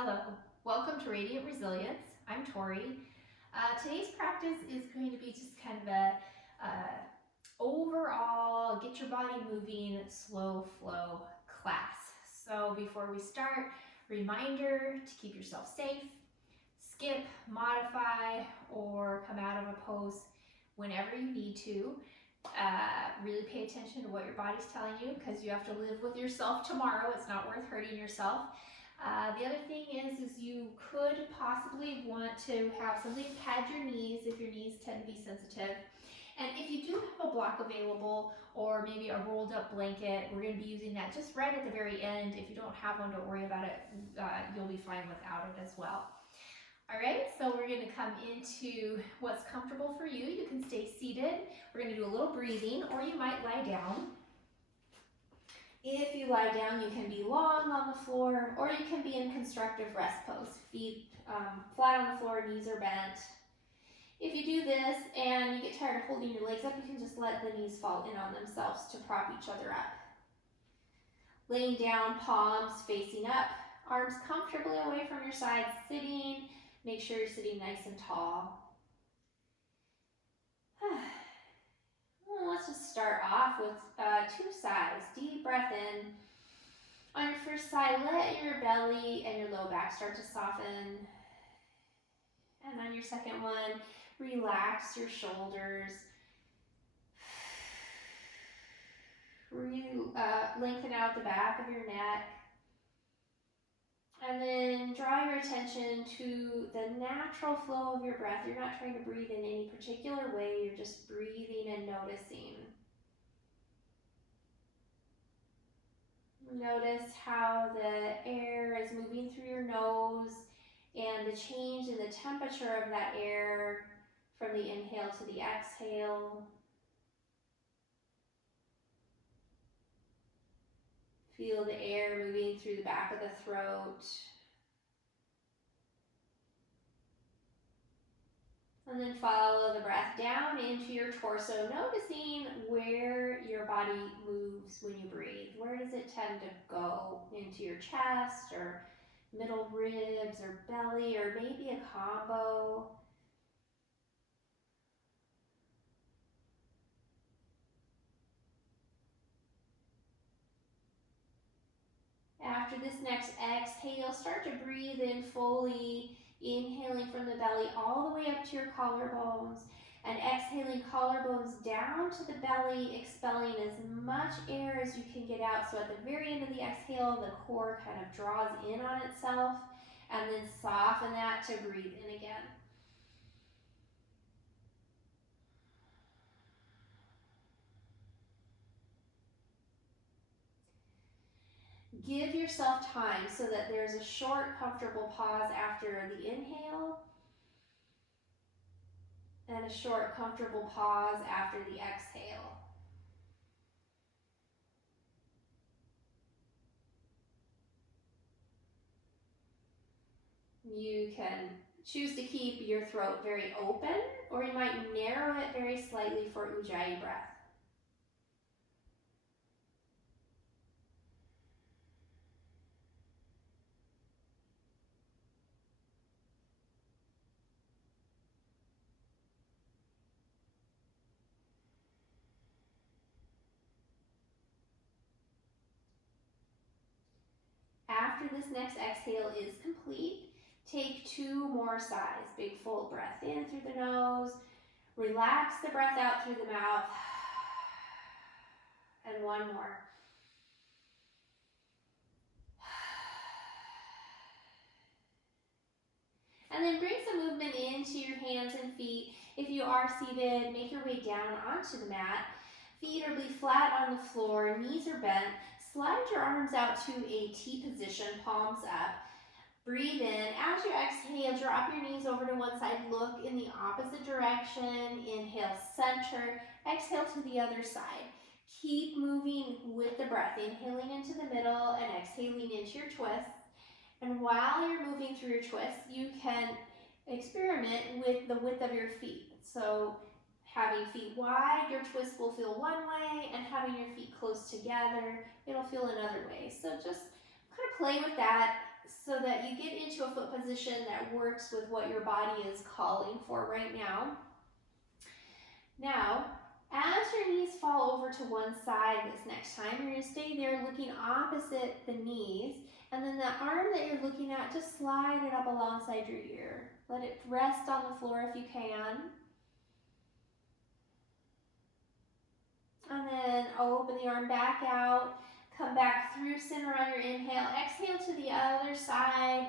Hello, welcome to Radiant Resilience. I'm Torrey. Today's practice is going to be just kind of a overall get your body moving, slow flow class. So before we start, reminder to keep yourself safe, skip, modify, or come out of a pose whenever you need to. Really pay attention to what your body's telling you because you have to live with yourself tomorrow. It's not worth hurting yourself. The other thing is you could possibly want to have something pad your knees if your knees tend to be sensitive. And if you do have a block available or maybe a rolled up blanket, we're going to be using that just right at the very end. If you don't have one, don't worry about it. You'll be fine without it as well. All right, so we're going to come into what's comfortable for you. You can stay seated. We're going to do a little breathing, or you might lie down. If you lie down, you can be long on the floor, or you can be in constructive rest pose. Feet flat on the floor, knees are bent. If you do this and you get tired of holding your legs up, you can just let the knees fall in on themselves to prop each other up. Laying down, palms facing up, arms comfortably away from your sides, sitting. Make sure you're sitting nice and tall. Let's just start off with two sides. Deep breath in. On your first side, let your belly and your low back start to soften. And on your second one, relax your shoulders. Lengthen out the back of your neck. And then draw your attention to the natural flow of your breath. You're not trying to breathe in any particular way. You're just breathing and noticing. Notice how the air is moving through your nose and the change in the temperature of that air from the inhale to the exhale. Feel the air moving through the back of the throat. And then follow the breath down into your torso, noticing where your body moves when you breathe. Where does it tend to go? Into your chest or middle ribs or belly or maybe a combo. After this next exhale, start to breathe in fully, inhaling from the belly all the way up to your collarbones and exhaling collarbones down to the belly, expelling as much air as you can get out. So at the very end of the exhale, the core kind of draws in on itself and then soften that to breathe in again. Give yourself time so that there's a short, comfortable pause after the inhale and a short, comfortable pause after the exhale. You can choose to keep your throat very open, or you might narrow it very slightly for Ujjayi breath. After this next exhale is complete, take two more sighs. Big full breath in through the nose. Relax the breath out through the mouth. And one more. And then bring some movement into your hands and feet. If you are seated, make your way down onto the mat. Feet are flat on the floor, knees are bent. Slide your arms out to a T position, palms up. Breathe in. As you exhale, drop your knees over to one side. Look in the opposite direction. Inhale, center. Exhale to the other side. Keep moving with the breath. Inhaling into the middle and exhaling into your twists. And while you're moving through your twists, you can experiment with the width of your feet. So having feet wide, your twist will feel one way, and having your feet close together, it'll feel another way. So just kind of play with that. so that you get into a foot position that works with what your body is calling for right now. Now, as your knees fall over to one side this next time, you're going to stay there looking opposite the knees, and then the arm that you're looking at, just slide it up alongside your ear. Let it rest on the floor if you can. And then open the arm back out, come back through center on your inhale, exhale to the other side,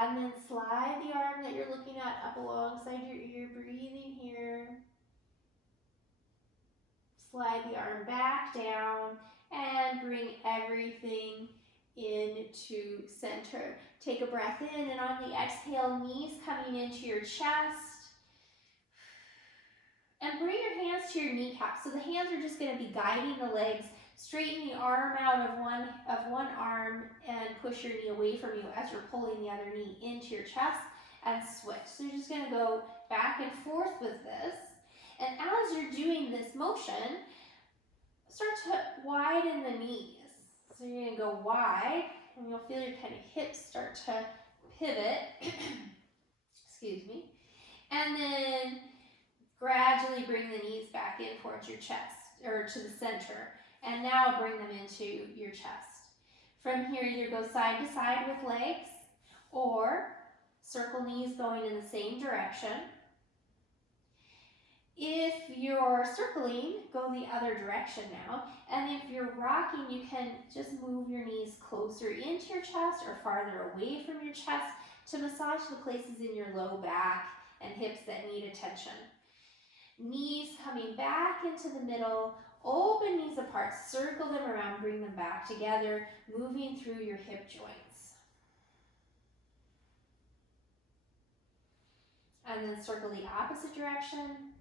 and then slide the arm that you're looking at up alongside your ear, breathing here. Slide the arm back down and bring everything into center. Take a breath in, and on the exhale, knees coming into your chest. And bring your hands to your kneecaps. So the hands are just going to be guiding the legs. Straighten the arm out of one arm and push your knee away from you as you're pulling the other knee into your chest, and switch. So you're just going to go back and forth with this. And as you're doing this motion, start to widen the knees. So you're going to go wide, and you'll feel your kind of hips start to pivot. Excuse me. And then gradually bring the knees back in towards your chest, or to the center. And now bring them into your chest. From here, either go side to side with legs, or circle knees going in the same direction. If you're circling, go the other direction now. And if you're rocking, you can just move your knees closer into your chest or farther away from your chest to massage the places in your low back and hips that need attention. Knees coming back into the middle, open knees apart, circle them around, bring them back together, moving through your hip joints. And then circle the opposite direction.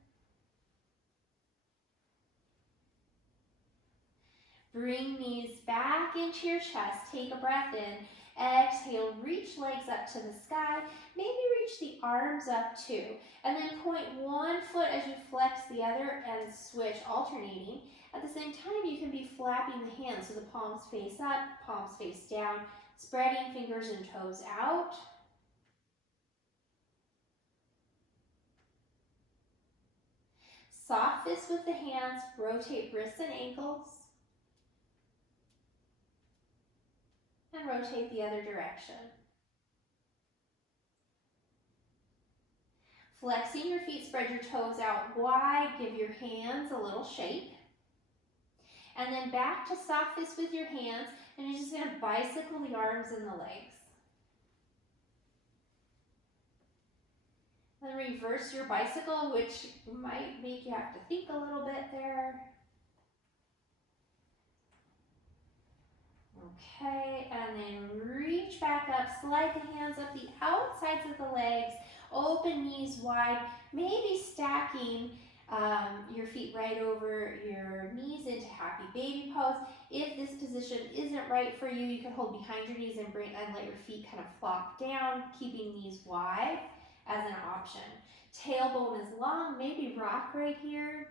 Bring knees back into your chest, take a breath in, exhale, reach legs up to the sky, maybe reach the arms up too, and then point one foot as you flex the other and switch, alternating. At the same time, you can be flapping the hands so the palms face up, palms face down, spreading fingers and toes out. Soft fists with the hands, rotate wrists and ankles. And rotate the other direction. Flexing your feet, spread your toes out wide, give your hands a little shake. And then back to soft fists with your hands, and you're just going to bicycle the arms and the legs. Then reverse your bicycle, which might make you have to think a little bit there. Okay, and then reach back up, slide the hands up the outsides of the legs, open knees wide, maybe stacking your feet right over your knees into happy baby pose. If this position isn't right for you, you can hold behind your knees and let your feet kind of flop down, keeping knees wide as an option. Tailbone is long, maybe rock right here.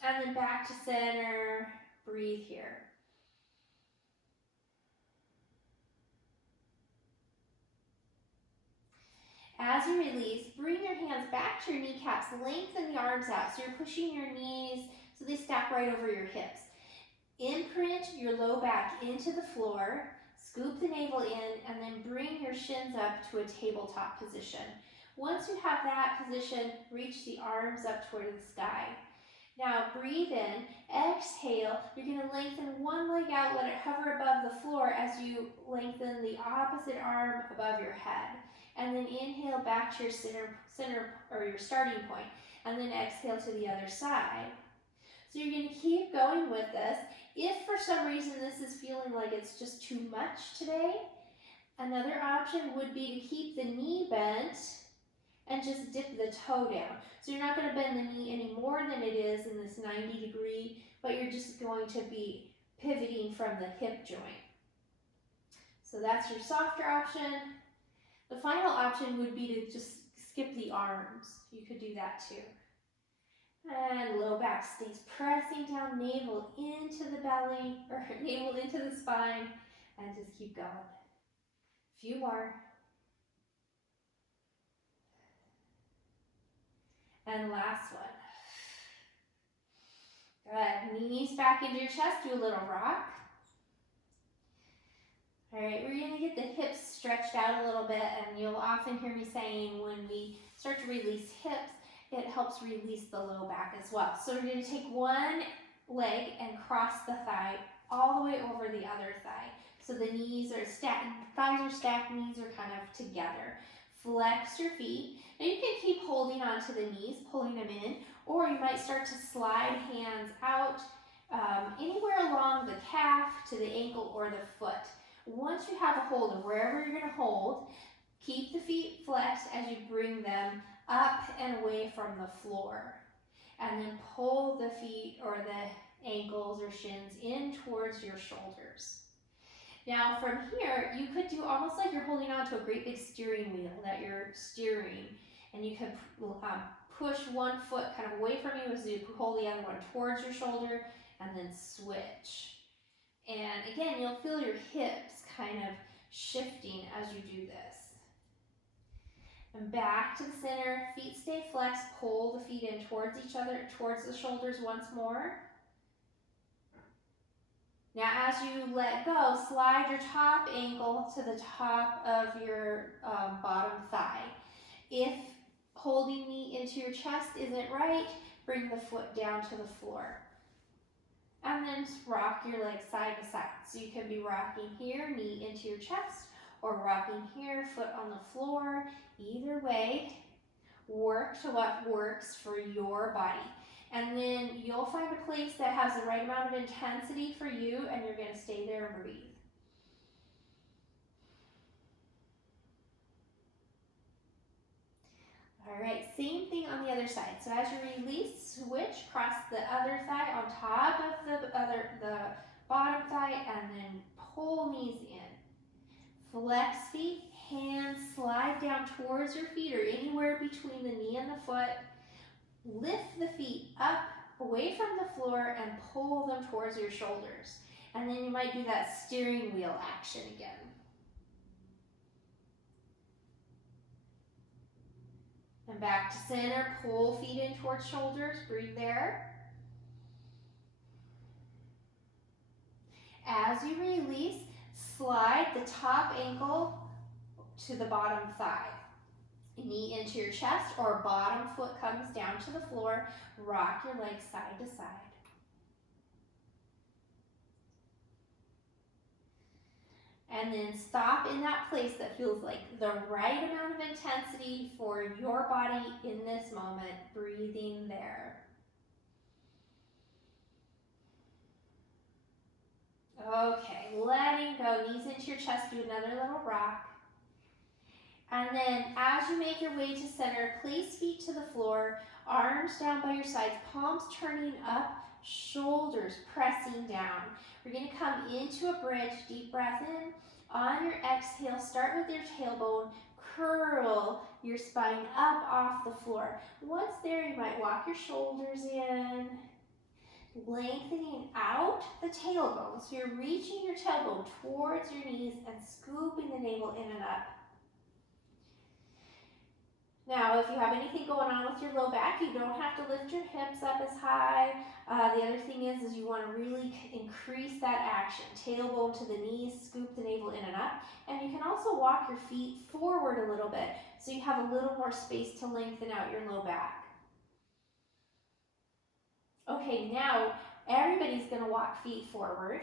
And then back to center, breathe here. As you release, bring your hands back to your kneecaps, lengthen the arms out so you're pushing your knees so they stack right over your hips. Imprint your low back into the floor, scoop the navel in, and then bring your shins up to a tabletop position. Once you have that position, reach the arms up toward the sky. Now breathe in, exhale, you're going to lengthen one leg out, let it hover above the floor as you lengthen the opposite arm above your head. And then inhale back to your center or your starting point, and then exhale to the other side. So you're going to keep going with this. If for some reason this is feeling like it's just too much today, another option would be to keep the knee bent and just dip the toe down. So you're not going to bend the knee any more than it is in this 90 degree, but you're just going to be pivoting from the hip joint. So that's your softer option. The final option would be to just skip the arms. You could do that too. And low back stays pressing down, navel into the belly, or navel into the spine, and just keep going. A few more. And last one. Good. Knees back into your chest, do a little rock. All right, we're gonna get the hips stretched out a little bit, and you'll often hear me saying when we start to release hips, it helps release the low back as well. So we're gonna take one leg and cross the thigh all the way over the other thigh. So the knees are stacked, thighs are stacked, knees are kind of together. Flex your feet. Now you can keep holding onto the knees, pulling them in, or you might start to slide hands out anywhere along the calf to the ankle or the foot. Once you have a hold of wherever you're going to hold, keep the feet flexed as you bring them up and away from the floor. And then pull the feet or the ankles or shins in towards your shoulders. Now from here, you could do almost like you're holding on to a great big steering wheel that you're steering. And you could push one foot kind of away from you as you pull the other one towards your shoulder and then switch. And again, you'll feel your hips kind of shifting as you do this. And back to the center, feet stay flexed, pull the feet in towards each other, towards the shoulders once more. Now as you let go, slide your top ankle to the top of your bottom thigh. If holding knee into your chest isn't right, bring the foot down to the floor. And then rock your legs side to side. So you can be rocking here, knee into your chest, or rocking here, foot on the floor. Either way, work to what works for your body. And then you'll find a place that has the right amount of intensity for you, and you're going to stay there and breathe. All right, same thing on the other side. So as you release, switch, cross the other thigh on top of the bottom thigh, and then pull knees in. Flex feet, hands slide down towards your feet or anywhere between the knee and the foot. Lift the feet up away from the floor and pull them towards your shoulders. And then you might do that steering wheel action again. And back to center, pull feet in towards shoulders, breathe there. As you release, slide the top ankle to the bottom thigh. Knee into your chest or bottom foot comes down to the floor. Rock your legs side to side. And then stop in that place that feels like the right amount of intensity for your body in this moment, breathing there. Okay, letting go, knees into your chest, do another little rock. And then as you make your way to center, place feet to the floor, arms down by your sides, palms turning up, shoulders pressing down. We're going to come into a bridge, deep breath in. On your exhale, start with your tailbone, curl your spine up off the floor. Once there, you might walk your shoulders in, lengthening out the tailbone. So you're reaching your tailbone towards your knees and scooping the navel in and up. Now, if you have anything going on with your low back, you don't have to lift your hips up as high. The other thing is you want to really increase that action. Tailbone to the knees, scoop the navel in and up. And you can also walk your feet forward a little bit so you have a little more space to lengthen out your low back. Okay, now everybody's going to walk feet forward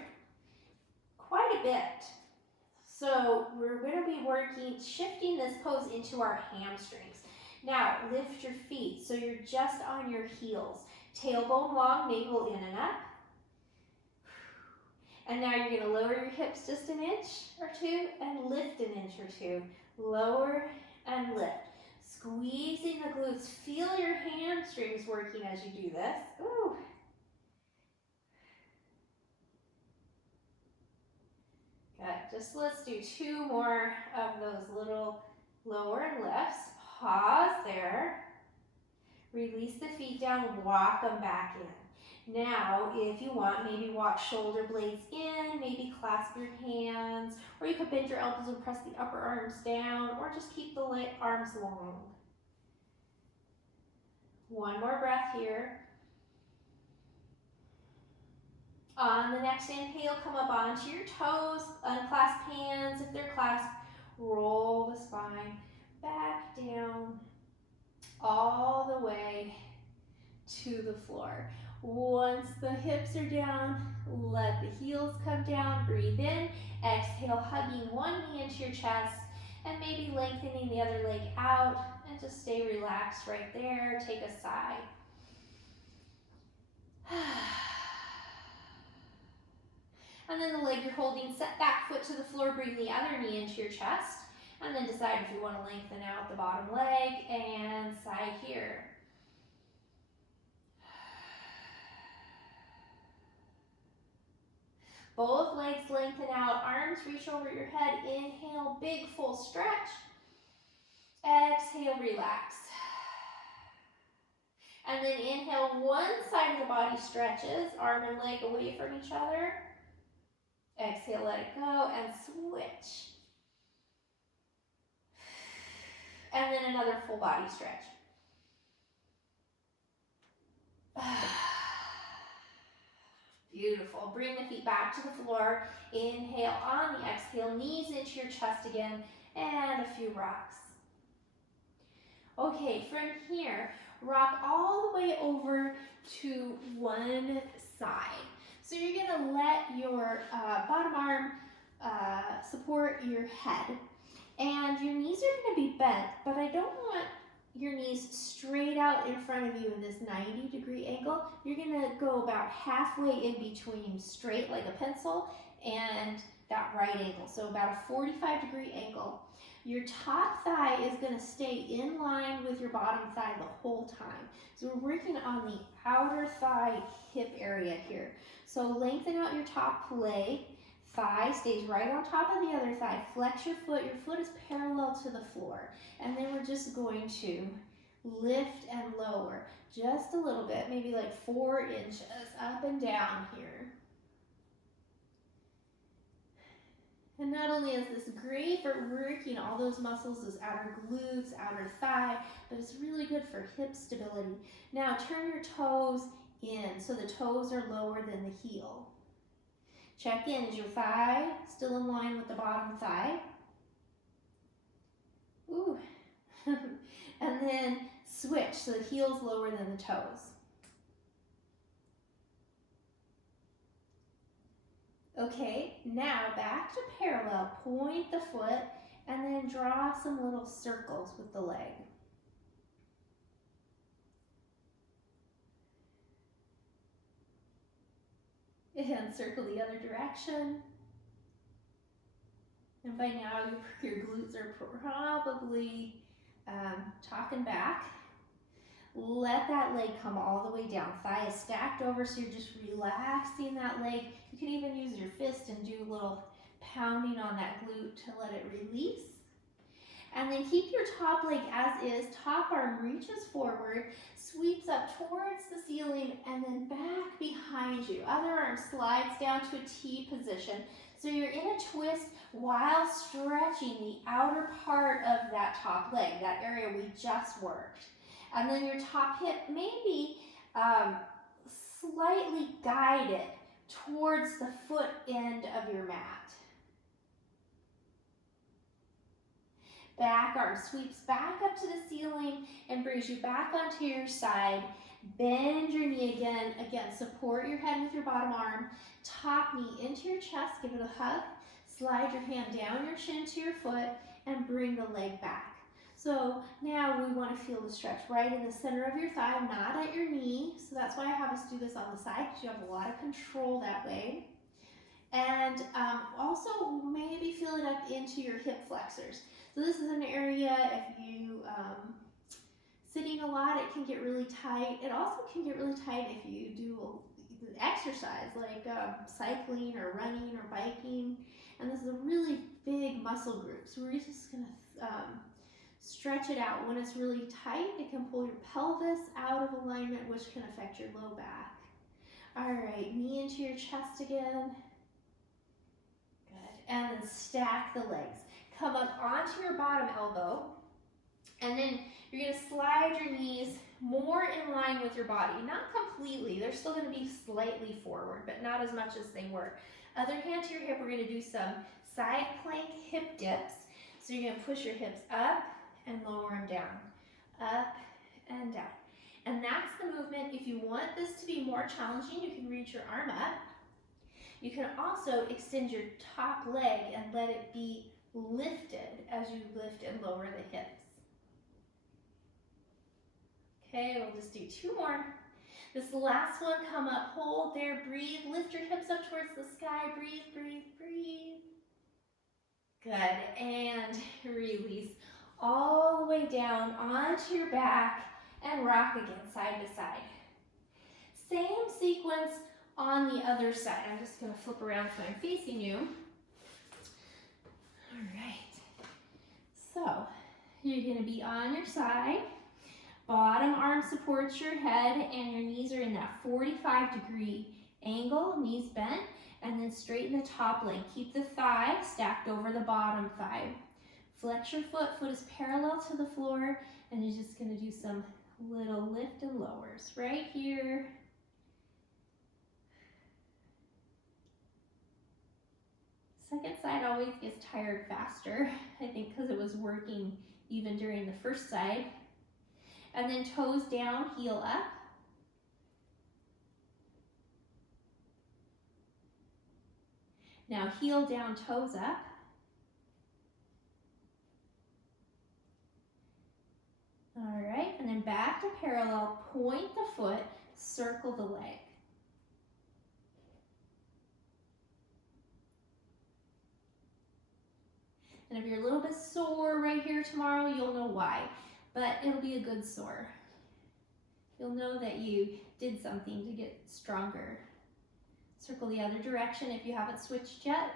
quite a bit. So we're going to be shifting this pose into our hamstrings. Now, lift your feet so you're just on your heels. Tailbone long, navel in and up. And now you're going to lower your hips just an inch or two and lift an inch or two. Lower and lift. Squeezing the glutes. Feel your hamstrings working as you do this. Ooh. Good. Just let's do two more of those little lower lifts. Pause there. Release the feet down, walk them back in. Now, if you want, maybe walk shoulder blades in, maybe clasp your hands, or you could bend your elbows and press the upper arms down, or just keep the arms long. One more breath here. On the next inhale, come up onto your toes, unclasp hands if they're clasped, roll the spine back down all the way to the floor. Once the hips are down, let the heels come down, breathe in, exhale, hugging one knee into your chest, and maybe lengthening the other leg out, and just stay relaxed right there, take a sigh. And then the leg you're holding, set that foot to the floor, bring the other knee into your chest, and then decide if you want to lengthen out the bottom leg and side here. Both legs lengthen out, arms reach over your head, inhale, big full stretch. Exhale, relax. And then inhale, one side of the body stretches, arm and leg away from each other. Exhale, let it go, and switch. And then another full body stretch. Beautiful. Bring the feet back to the floor. Inhale on the exhale, knees into your chest again, and a few rocks. Okay, from here, rock all the way over to one side. So you're gonna let your bottom arm support your head, and your knees are gonna be bent, but I don't want your knees straight out in front of you in this 90-degree angle. You're gonna go about halfway in between straight like a pencil and that right angle, so about a 45-degree angle. Your top thigh is gonna stay in line with your bottom thigh the whole time. So we're working on the outer thigh hip area here. So lengthen out your top leg, thigh stays right on top of the other thigh. Flex your foot is parallel to the floor. And then we're just going to lift and lower just a little bit, maybe like 4 inches up and down here. And not only is this great for working all those muscles, those outer glutes, outer thigh, but it's really good for hip stability. Now turn your toes in, so the toes are lower than the heel. Check in, is your thigh still in line with the bottom thigh? Ooh. And then switch, so the heel's lower than the toes. Okay, now back to parallel, point the foot, and then draw some little circles with the leg. And circle the other direction. And by now your glutes are probably talking back. Let that leg come all the way down. Thigh is stacked over, so you're just relaxing that leg. You can even use your fist and do a little pounding on that glute to let it release. And then keep your top leg as is. Top arm reaches forward, sweeps up towards the ceiling, and then back behind you. Other arm slides down to a T position. So you're in a twist while stretching the outer part of that top leg, that area we just worked. And then your top hip maybe slightly guided towards the foot end of your mat. Back arm sweeps back up to the ceiling and brings you back onto your side. Bend your knee again. Again, support your head with your bottom arm. Top knee into your chest, give it a hug. Slide your hand down your shin to your foot and bring the leg back. So now we want to feel the stretch right in the center of your thigh, not at your knee. So that's why I have us do this on the side, because you have a lot of control that way. And also maybe feel it up into your hip flexors. So this is an area, if you sitting a lot, it can get really tight. It also can get really tight if you do exercise like cycling or running or biking. And this is a really big muscle group. So we're just gonna Stretch it out. When it's really tight, it can pull your pelvis out of alignment, which can affect your low back. All right, knee into your chest again. Good. And then stack the legs. Come up onto your bottom elbow, and then you're going to slide your knees more in line with your body. Not completely. They're still going to be slightly forward, but not as much as they were. Other hand to your hip, we're going to do some side plank hip dips. So you're going to push your hips up and lower them down. Up and down. And that's the movement. If you want this to be more challenging, you can reach your arm up. You can also extend your top leg and let it be lifted as you lift and lower the hips. Okay, we'll just do 2 more. This last one, come up, hold there, breathe, lift your hips up towards the sky, breathe, breathe, breathe. Good, and release all the way down onto your back and rock again, side to side. Same sequence on the other side. I'm just gonna flip around so I'm facing you. All right, so you're gonna be on your side. Bottom arm supports your head and your knees are in that 45-degree angle, knees bent, and then straighten the top leg. Keep the thigh stacked over the bottom thigh. Flex your foot, foot is parallel to the floor, and you're just gonna do some little lift and lowers right here. Second side always gets tired faster, I think because it was working even during the first side. And then toes down, heel up. Now heel down, toes up. All right, and then back to parallel, point the foot, circle the leg. And if you're a little bit sore right here tomorrow, you'll know why, but it'll be a good sore. You'll know that you did something to get stronger. Circle the other direction if you haven't switched yet.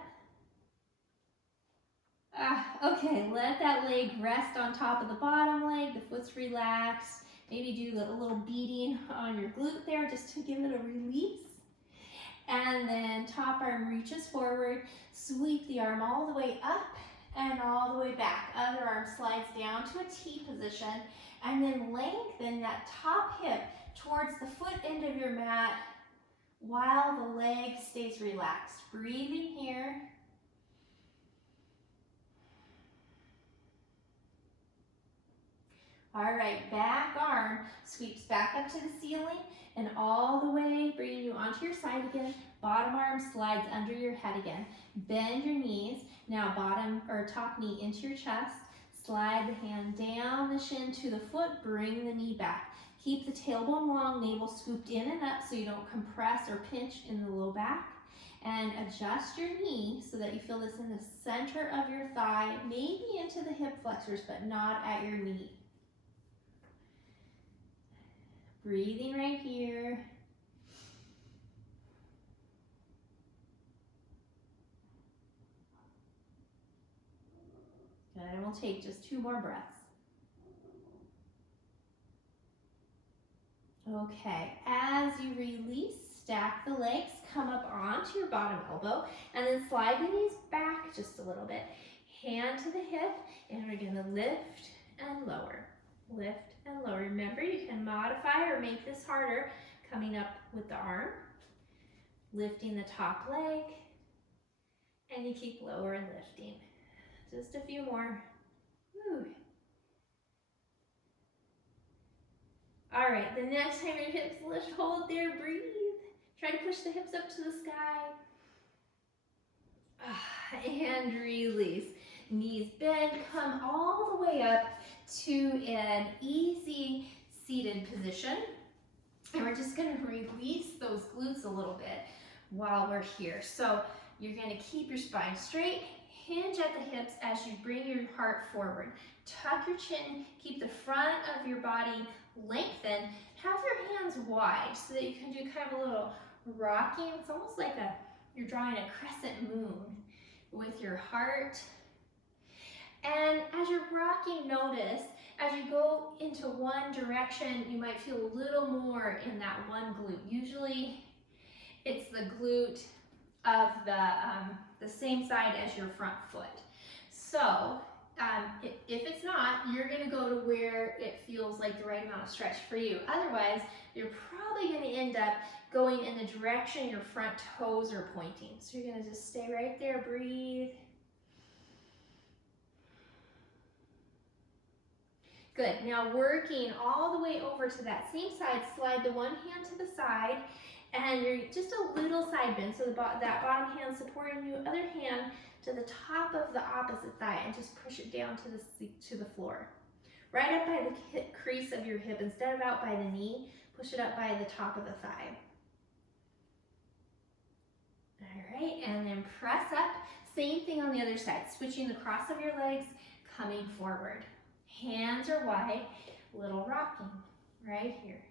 Okay, let that leg rest on top of the bottom leg, the foot's relaxed. Maybe do a little beating on your glute there just to give it a release. And then top arm reaches forward, sweep the arm all the way up and all the way back. Other arm slides down to a T position, and then lengthen that top hip towards the foot end of your mat while the leg stays relaxed. Breathing here. All right, back arm sweeps back up to the ceiling and all the way, bringing you onto your side again. Bottom arm slides under your head again. Bend your knees. Now bottom or top knee into your chest. Slide the hand down the shin to the foot. Bring the knee back. Keep the tailbone long, navel scooped in and up so you don't compress or pinch in the low back. And adjust your knee so that you feel this in the center of your thigh, maybe into the hip flexors, but not at your knee. Breathing right here. Good, and we'll take just 2 more breaths. Okay, as you release, stack the legs, come up onto your bottom elbow, and then slide the knees back just a little bit. Hand to the hip, and we're gonna lift and lower. Lift and lower. Remember, you can modify or make this harder, coming up with the arm, lifting the top leg, and you keep lower and lifting. Just a few more. Woo. All right, the next time your hips lift, hold there, breathe. Try to push the hips up to the sky. And release. Knees bend, come all the way up to an easy seated position. And we're just gonna release those glutes a little bit while we're here. So you're gonna keep your spine straight, hinge at the hips as you bring your heart forward. Tuck your chin, keep the front of your body lengthened. Have your hands wide so that you can do kind of a little rocking. It's almost like you're drawing a crescent moon with your heart. And as you're rocking, notice as you go into one direction, you might feel a little more in that one glute. Usually it's the glute of the same side as your front foot. So if it's not, you're gonna go to where it feels like the right amount of stretch for you. Otherwise, you're probably gonna end up going in the direction your front toes are pointing. So you're gonna just stay right there, breathe. Good, now working all the way over to that same side, slide the one hand to the side, and you're just a little side bend, so that bottom hand supporting you, other hand to the top of the opposite thigh, and just push it down to the floor. Right up by the crease of your hip, instead of out by the knee, push it up by the top of the thigh. All right, and then press up. Same thing on the other side, switching the cross of your legs, coming forward. Hands are wide, little rocking right here.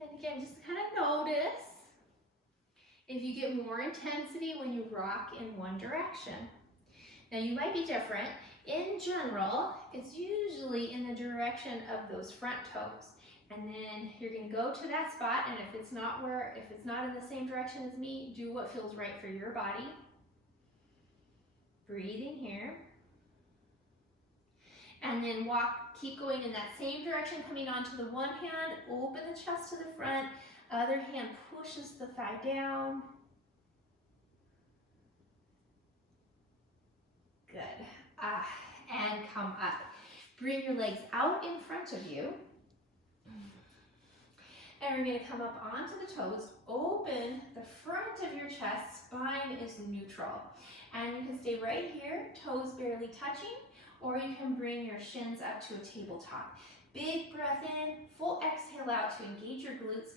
And again, just kind of notice if you get more intensity when you rock in one direction. Now you might be different. In general, it's usually in the direction of those front toes. And then you're gonna go to that spot, and if it's not in the same direction as me, do what feels right for your body. Breathing here. And then keep going in that same direction, coming onto the one hand, open the chest to the front, other hand pushes the thigh down. Good. And come up. Bring your legs out in front of you. And we're going to come up onto the toes, open the front of your chest, spine is neutral. And you can stay right here, toes barely touching, or you can bring your shins up to a tabletop. Big breath in, full exhale out to engage your glutes.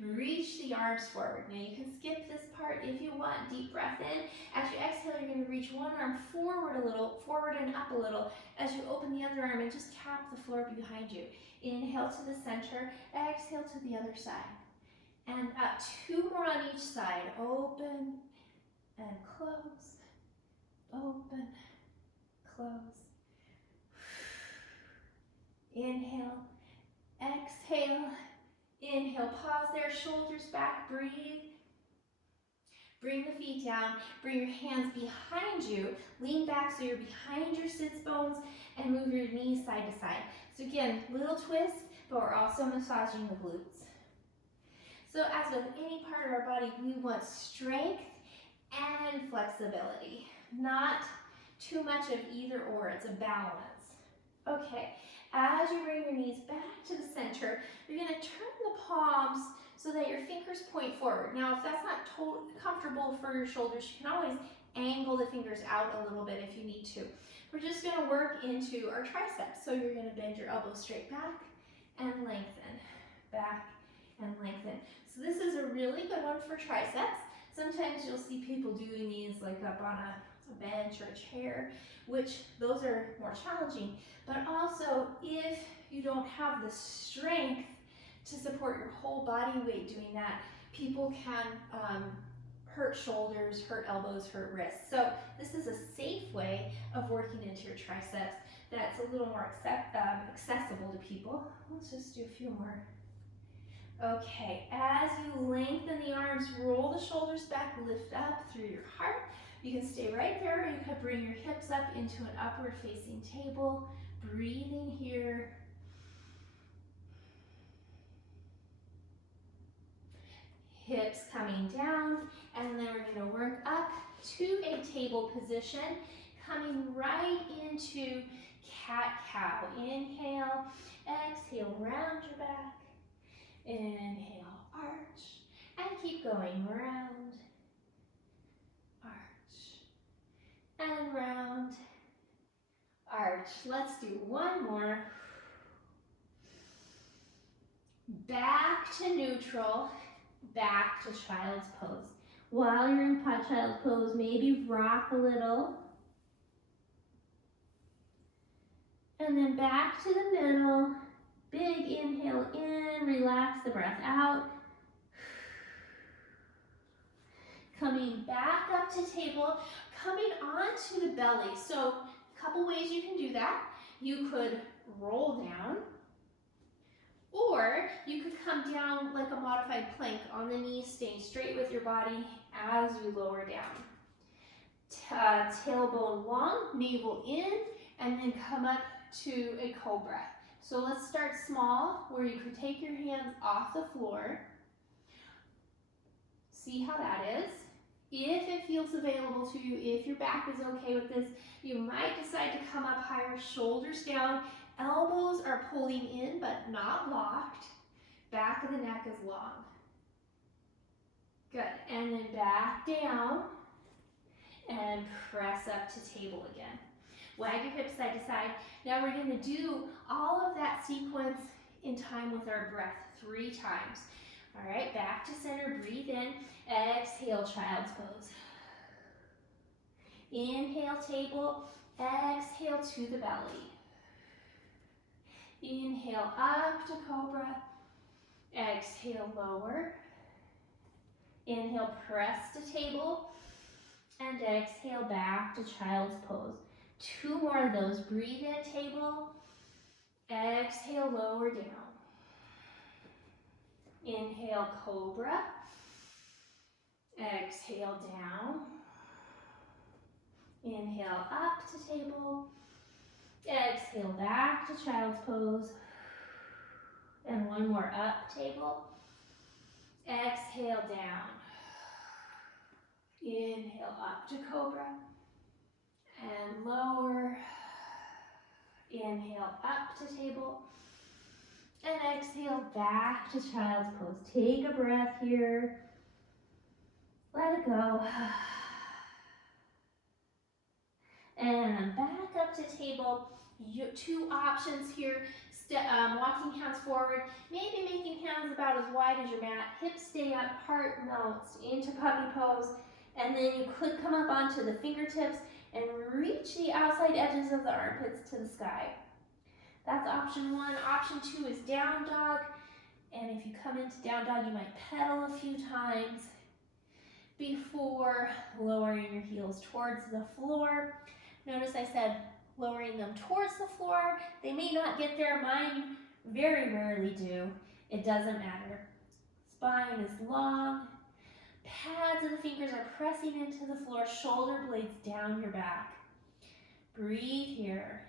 Reach the arms forward. Now you can skip this part if you want. Deep breath in. As you exhale, you're going to reach one arm forward a little, forward and up a little. As you open the other arm and just tap the floor behind you. Inhale to the center, exhale to the other side. And up, 2 more on each side. Open and close. Open, close. Inhale, exhale. Inhale, pause there, shoulders back, breathe. Bring the feet down, bring your hands behind you, lean back so you're behind your sits bones, and move your knees side to side. So again, little twist, but we're also massaging the glutes. So as with any part of our body, we want strength and flexibility, not too much of either or, it's a balance. Okay, as you bring your knees back to the center, you're gonna turn the palms so that your fingers point forward. Now, if that's not comfortable for your shoulders, you can always angle the fingers out a little bit if you need to. We're just gonna work into our triceps. So you're gonna bend your elbows straight back and lengthen, back and lengthen. So this is a really good one for triceps. Sometimes you'll see people doing these like up on a bench or a chair, which those are more challenging. But also, if you don't have the strength to support your whole body weight doing that, people can hurt shoulders, hurt elbows, hurt wrists. So this is a safe way of working into your triceps that's a little more accessible to people. Let's just do a few more. Okay, as you lengthen the arms, roll the shoulders back, lift up through your heart. You can stay right there, or you can bring your hips up into an upward facing table. Breathing here. Hips coming down, and then we're going to work up to a table position, coming right into cat-cow. Inhale, exhale, round your back. Inhale, arch, and keep going, round, arch, and round, arch. Let's do one more. Back to neutral, back to child's pose. While you're in child's pose, maybe rock a little. And then back to the middle. Big inhale in, relax the breath out. Coming back up to table, coming onto the belly. So a couple ways you can do that. You could roll down, or you could come down like a modified plank on the knees, staying straight with your body as you lower down. Tailbone long, navel in, and then come up to a cobra. So let's start small, where you could take your hands off the floor. See how that is. If it feels available to you, if your back is okay with this, you might decide to come up higher, shoulders down, elbows are pulling in but not locked. Back of the neck is long. Good, and then back down and press up to table again. Wag your hips side to side. Now we're going to do all of that sequence in time with our breath 3 times. All right, back to center, breathe in, exhale, child's pose. Inhale, table, exhale to the belly. Inhale up to cobra, exhale, lower. Inhale, press to table, and exhale back to child's pose. 2 more of those. Breathe in, table, exhale, lower down. Inhale, cobra, exhale, down. Inhale, up to table, exhale, back to child's pose. And 1 more, up, table, exhale, down. Inhale, up to cobra, and lower. Inhale, up to table, and exhale, back to child's pose. Take a breath here. Let it go. And back up to table. 2 options here. Walking hands forward, maybe making hands about as wide as your mat. Hips stay up, heart melts into puppy pose. And then you could come up onto the fingertips and reach the outside edges of the armpits to the sky. That's option 1. Option 2 is down dog. And if you come into down dog, you might pedal a few times before lowering your heels towards the floor. Notice I said lowering them towards the floor. They may not get there. Mine very rarely do. It doesn't matter. Spine is long. Pads of the fingers are pressing into the floor. Shoulder blades down your back. Breathe here.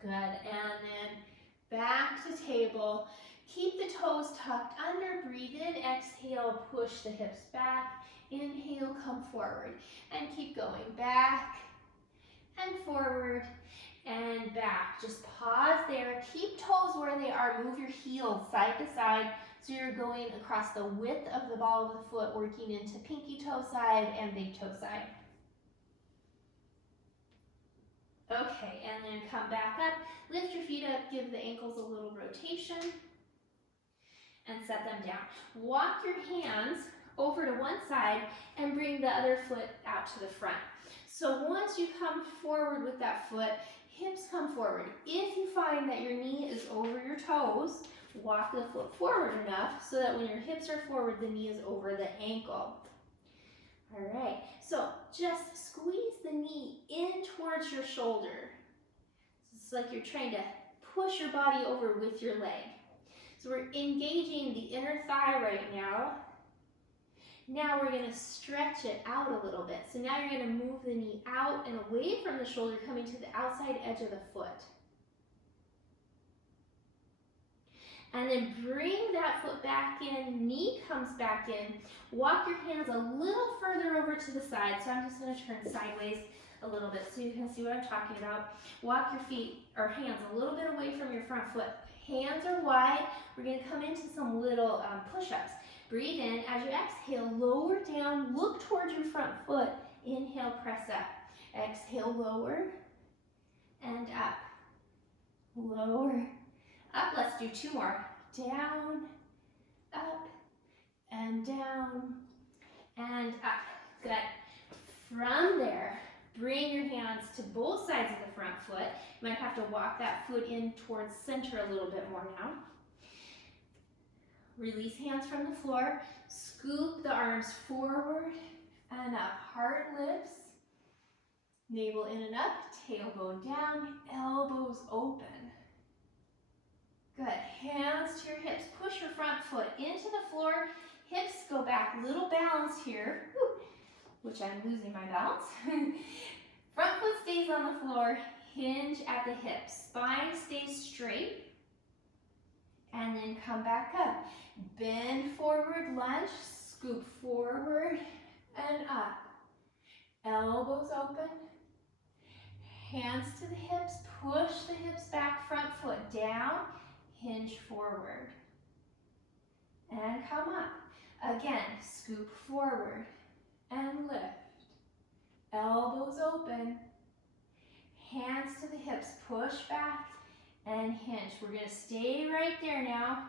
Good, and then back to table. Keep the toes tucked under, breathe in, exhale, push the hips back. Inhale, come forward, and keep going back and forward and back. Just pause there, keep toes where they are, move your heels side to side, so you're going across the width of the ball of the foot, working into pinky toe side and big toe side. Okay, and then come back up, lift your feet up, give the ankles a little rotation, and set them down. Walk your hands over to one side and bring the other foot out to the front. So once you come forward with that foot, hips come forward. If you find that your knee is over your toes, walk the foot forward enough so that when your hips are forward, the knee is over the ankle. All right, so just squeeze the knee in towards your shoulder. It's like you're trying to push your body over with your leg. So we're engaging the inner thigh right now. Now we're going to stretch it out a little bit. So now you're going to move the knee out and away from the shoulder, coming to the outside edge of the foot. And then bring that foot back in, knee comes back in. Walk your hands a little further over to the side. So I'm just going to turn sideways a little bit so you can see what I'm talking about. Walk your feet or hands a little bit away from your front foot. Hands are wide. We're going to come into some little push-ups. Breathe in. As you exhale, lower down, look towards your front foot. Inhale, press up. Exhale, lower and up. Lower, up. Let's do 2 more. Down, up, and down, and up. Good. From there, Bring your hands to both sides of the front foot. You might have to walk that foot in towards center a little bit more now. Release hands from the floor. Scoop the arms forward and up. Heart lifts. Navel in and up. Tailbone down. Elbows open. Good. Hands to your hips. Push your front foot into the floor. Hips go back. Little balance here. Woo. Which I'm losing my balance. Front foot stays on the floor, hinge at the hips. Spine stays straight, and then come back up. Bend forward, lunge, scoop forward and up. Elbows open, hands to the hips, push the hips back, front foot down, hinge forward, and come up. Again, scoop forward and lift. Elbows open. Hands to the hips. Push back and hinge. We're going to stay right there now.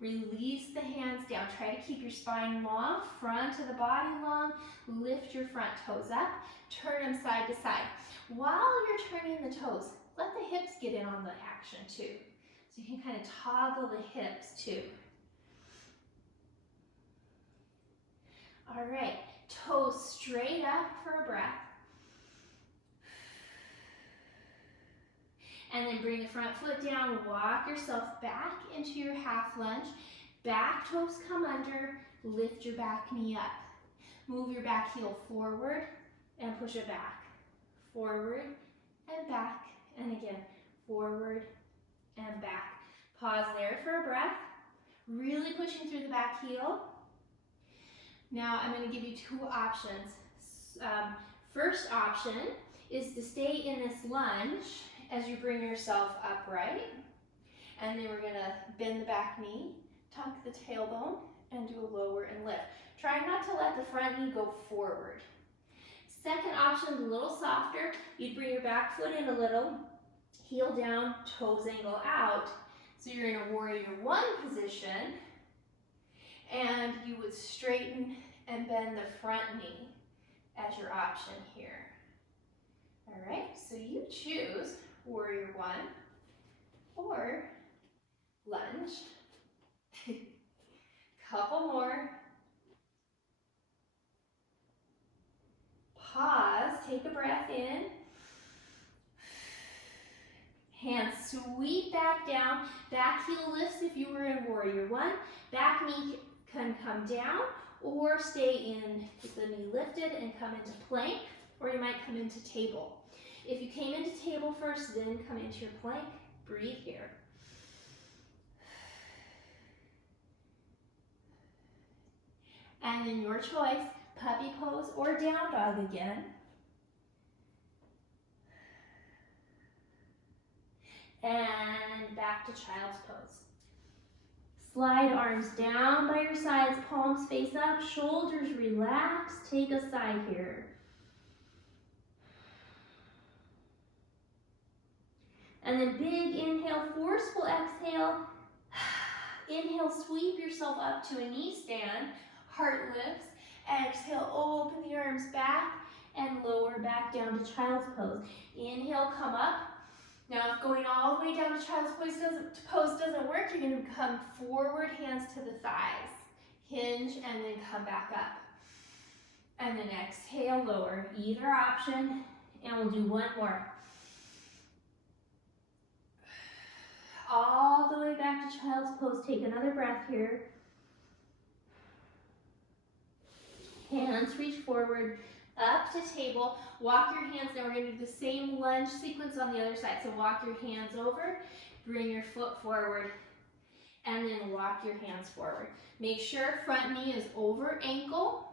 Release the hands down. Try to keep your spine long, front of the body long. Lift your front toes up. Turn them side to side. While you're turning the toes, let the hips get in on the action too. So you can kind of toggle the hips too. All right. Toes straight up for a breath. And then bring the front foot down, walk yourself back into your half lunge. Back toes come under, lift your back knee up. Move your back heel forward and push it back. Forward and back, and again, forward and back. Pause there for a breath. Really pushing through the back heel. Now I'm going to give you two options. First option is to stay in this lunge as you bring yourself upright. And then we're going to bend the back knee, tuck the tailbone, and do a lower and lift. Try not to let the front knee go forward. Second option, a little softer. You'd bring your back foot in a little, heel down, toes angle out. So you're in a warrior one position. And you would straighten and bend the front knee as your option here. All right, so you choose warrior one or lunge. Couple more. Pause, take a breath in. Hands sweep back down. Back heel lifts if you were in warrior one. Back knee can come down or stay in with the knee lifted and come into plank, or you might come into table. If you came into table first, then come into your plank, breathe here. And then your choice, puppy pose or down dog again. And back to child's pose. Slide arms down by your sides, palms face up, shoulders relax, take a side here. And then big inhale, forceful exhale. Inhale, sweep yourself up to a knee stand, heart lifts. Exhale, open the arms back and lower back down to child's pose. Inhale, come up. Now, if going all the way down to child's pose doesn't work, you're going to come forward, hands to the thighs. Hinge and then come back up. And then exhale, lower. Either option, and we'll do one more. All the way back to child's pose. Take another breath here. Hands reach forward, up to table. Walk your hands. Now we're going to do the same lunge sequence on the other side. So walk your hands over, bring your foot forward, and then walk your hands forward. Make sure front knee is over ankle.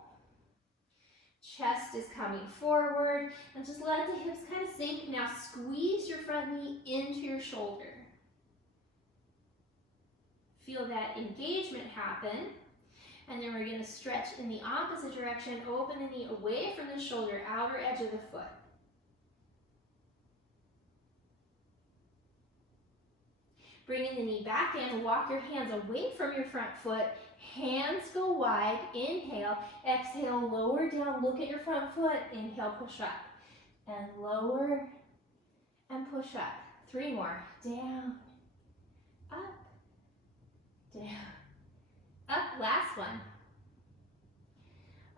Chest is coming forward, and just let the hips kind of sink. Now squeeze your front knee into your shoulder. Feel that engagement happen. And then we're going to stretch in the opposite direction, open the knee away from the shoulder, outer edge of the foot. Bringing the knee back in, walk your hands away from your front foot, hands go wide, inhale, exhale, lower down, look at your front foot, inhale, push up. and lower and push up. 3 more. Down, up, down, up. Last one.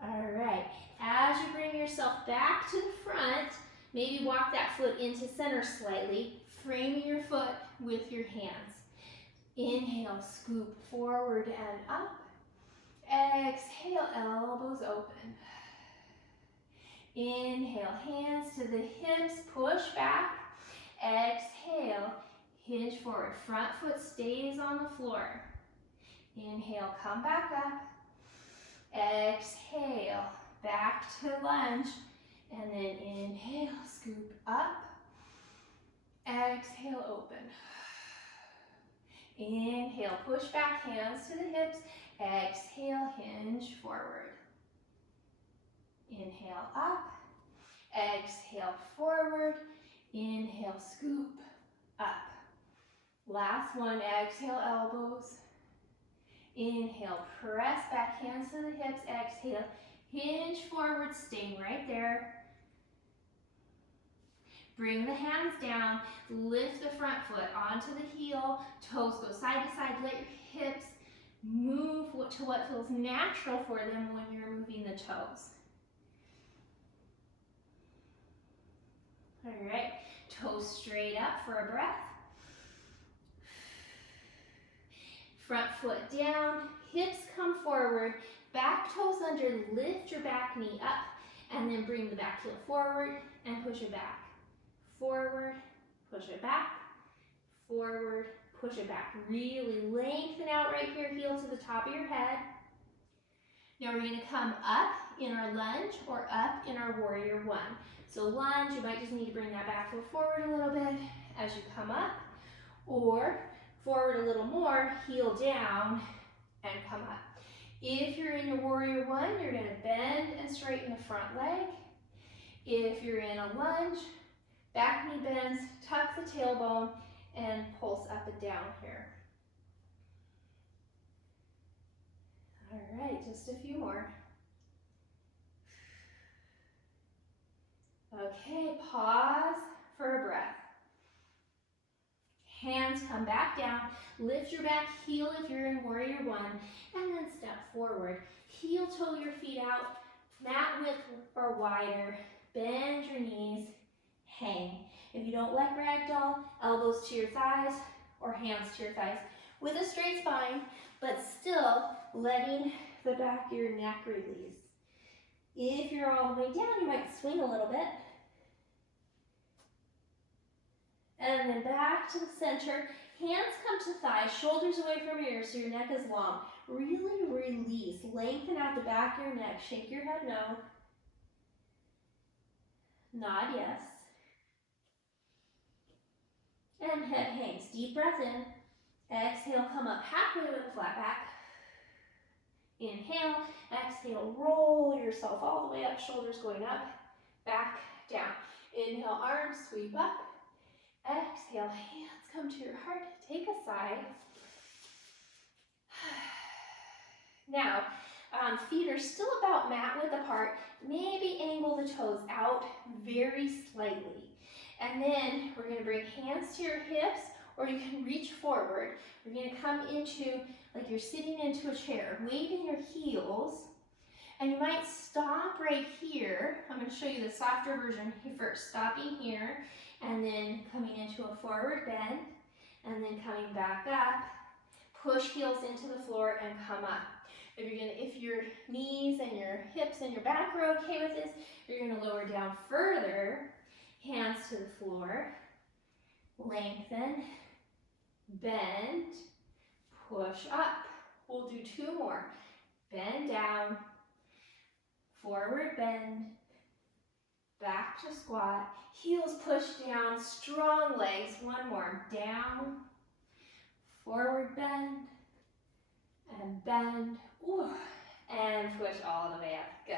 All right. As you bring yourself back to the front, maybe walk that foot into center slightly, framing your foot with your hands. Inhale, scoop forward and up. Exhale, elbows open. Inhale, hands to the hips, push back. Exhale, hinge forward. Front foot stays on the floor. Inhale, come back up. Exhale, back to lunge. And then inhale, scoop up. Exhale, open. Inhale, push back, hands to the hips. Exhale, hinge forward. Inhale, up. Exhale, forward. Inhale, scoop up. Last one, exhale, elbows. Inhale, press back, hands to the hips. Exhale, hinge forward, staying right there. Bring the hands down, lift the front foot onto the heel, toes go side to side, let your hips move to what feels natural for them when you're moving the toes. All right, toes straight up for a breath. Front foot down, hips come forward, back toes under, lift your back knee up, and then bring the back heel forward and push it back. Forward, push it back, forward, push it back. Really lengthen out right here, heel to the top of your head. Now we're going to come up in our lunge or up in our warrior one. So lunge, you might just need to bring that back foot forward a little bit as you come up, or forward a little more, heel down and come up. If you're in your warrior one, you're going to bend and straighten the front leg. If you're in a lunge, back knee bends, tuck the tailbone, and pulse up and down here. All right, just a few more. Okay, pause for a breath. Hands come back down, lift your back heel if you're in warrior one, and then step forward. Heel toe your feet out, mat width or wider, bend your knees, hang. If you don't like ragdoll, elbows to your thighs or hands to your thighs with a straight spine, but still letting the back of your neck release. If you're all the way down, you might swing a little bit. And then back to the center. Hands come to thighs, shoulders away from your ears so your neck is long. Really release. Lengthen out the back of your neck. Shake your head no. Nod yes. And head hangs. Deep breath in. Exhale, come up halfway with a flat back. Inhale. Exhale, roll yourself all the way up. Shoulders going up. Back, down. Inhale, arms sweep up. Exhale, hands come to your heart. Take a sigh. Now, feet are still about mat width apart. Maybe angle the toes out very slightly. And then we're going to bring hands to your hips, or you can reach forward. We're going to come into, like you're sitting into a chair, waving your heels. And you might stop right here. I'm going to show you the softer version first. Stopping here, and then coming into a forward bend, and then coming back up. Push heels into the floor and come up. If your knees and your hips and your back are okay with this, you're going to lower down further. Hands to the floor. Lengthen. Bend. Push up. We'll do 2 more. Bend down. Forward bend. Back to squat. Heels push down. Strong legs. 1 more. Down. Forward bend. And bend. Ooh. And push all the way up. Good.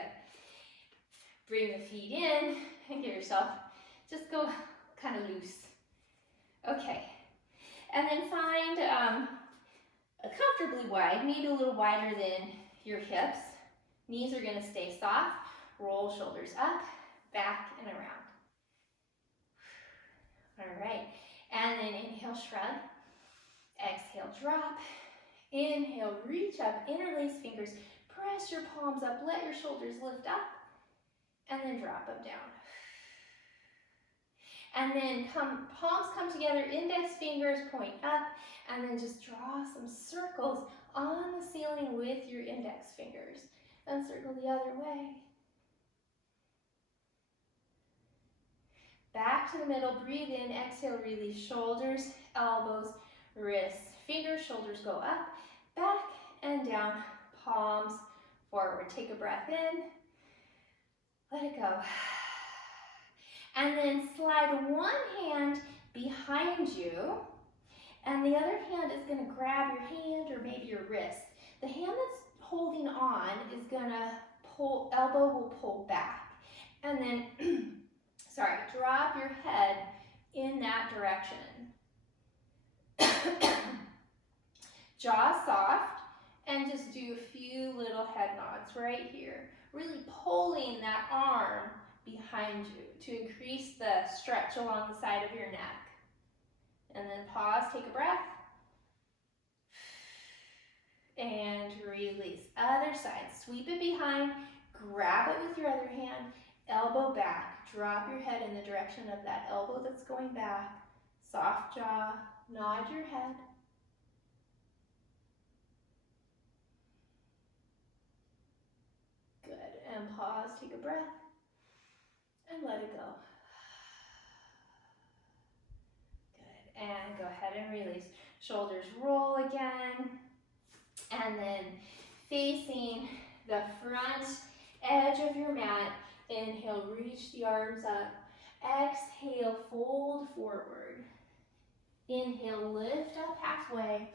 Bring the feet in and give yourself, just go kind of loose. Okay. And then find a comfortably wide, maybe a little wider than your hips. Knees are going to stay soft. Roll shoulders up, back, and around. All right, and then inhale, shrug. Exhale, drop. Inhale, reach up, interlace fingers, press your palms up, let your shoulders lift up, and then drop them down. And then palms come together, index fingers point up, and then just draw some circles on the ceiling with your index fingers. And circle the other way. Back to the middle, breathe in, exhale, release shoulders, elbows, wrists, fingers, shoulders go up, back and down, palms forward. Take a breath in, let it go. And then slide one hand behind you, and the other hand is going to grab your hand or maybe your wrist. The hand that's holding on is going to pull, elbow will pull back. And then, drop your head in that direction. Jaw soft, and just do a few little head nods right here. Really pulling that arm behind you to increase the stretch along the side of your neck. And then pause, take a breath. And release. Other side, sweep it behind, grab it with your other hand, elbow back. Drop your head in the direction of that elbow that's going back. Soft jaw, nod your head. Good, and pause, take a breath, and let it go. Good, and go ahead and release. Shoulders roll again, and then facing the front edge of your mat, inhale, reach the arms up. Exhale, fold forward. Inhale, lift up halfway.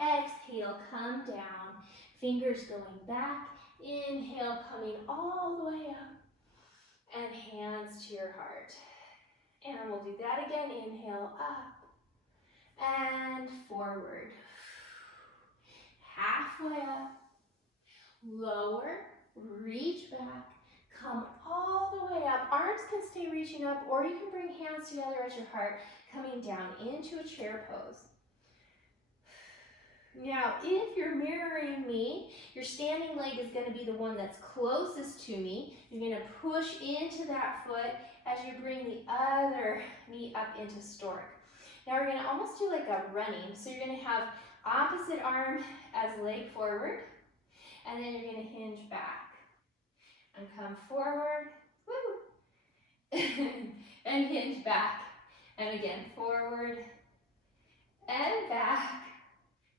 Exhale, come down. Fingers going back. Inhale, coming all the way up. And hands to your heart. And we'll do that again. Inhale, up and forward. Halfway up. Lower, reach back. Come all the way up. Arms can stay reaching up, or you can bring hands together at your heart, coming down into a chair pose. Now, if you're mirroring me, your standing leg is going to be the one that's closest to me. You're going to push into that foot as you bring the other knee up into stork. Now, we're going to almost do like a running. So you're going to have opposite arm as leg forward, and then you're going to hinge back. And come forward, woo, and hinge back. And again, forward and back,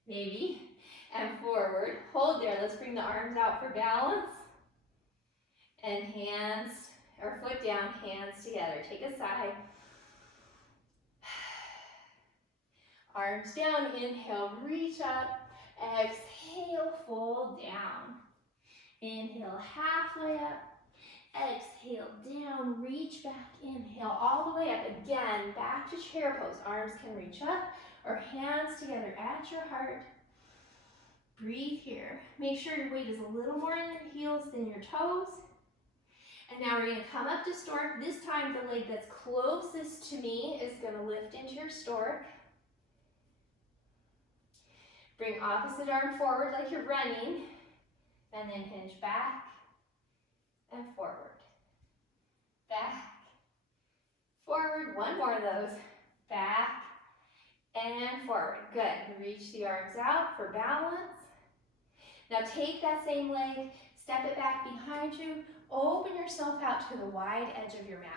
maybe, and forward. Hold there. Let's bring the arms out for balance. And hands, or foot down, hands together. Take a sigh. Arms down, inhale, reach up. Exhale, fold down. Inhale, halfway up. Exhale, down, reach back. Inhale, all the way up. Again, back to chair pose. Arms can reach up or hands together at your heart. Breathe here. Make sure your weight is a little more in your heels than your toes. And now we're going to come up to stork. This time, the leg that's closest to me is going to lift into your stork. Bring opposite arm forward like you're running. And then hinge back and forward. Back, forward. One more of those. Back and forward. Good. Reach the arms out for balance. Now take that same leg, step it back behind you, open yourself out to the wide edge of your mat.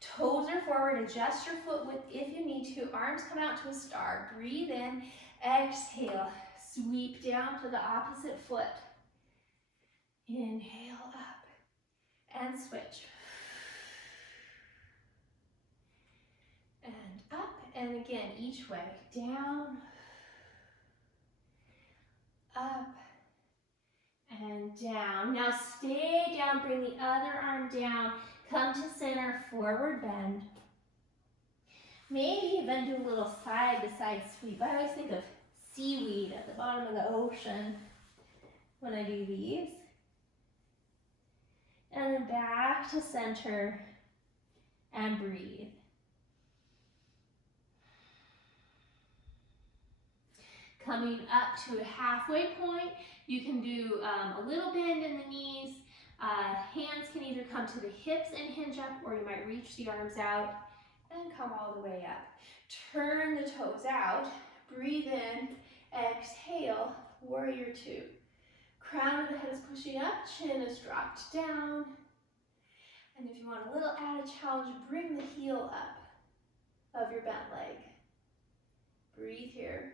Toes are forward, adjust your foot width if you need to. Arms come out to a star. Breathe in, exhale, sweep down to the opposite foot. Inhale up and switch. And up, and again, each way. Down, up, and down. Now stay down, bring the other arm down. Come to center, forward bend. Maybe even do a little side-to-side sweep. I always think of seaweed at the bottom of the ocean when I do these. And then back to center and breathe. Coming up to a halfway point, you can do a little bend in the knees. Hands can either come to the hips and hinge up, or you might reach the arms out and come all the way up. Turn the toes out, breathe in, exhale, warrior two. Crown of the head is pushing up, chin is dropped down. And if you want a little added challenge, bring the heel up of your bent leg. Breathe here.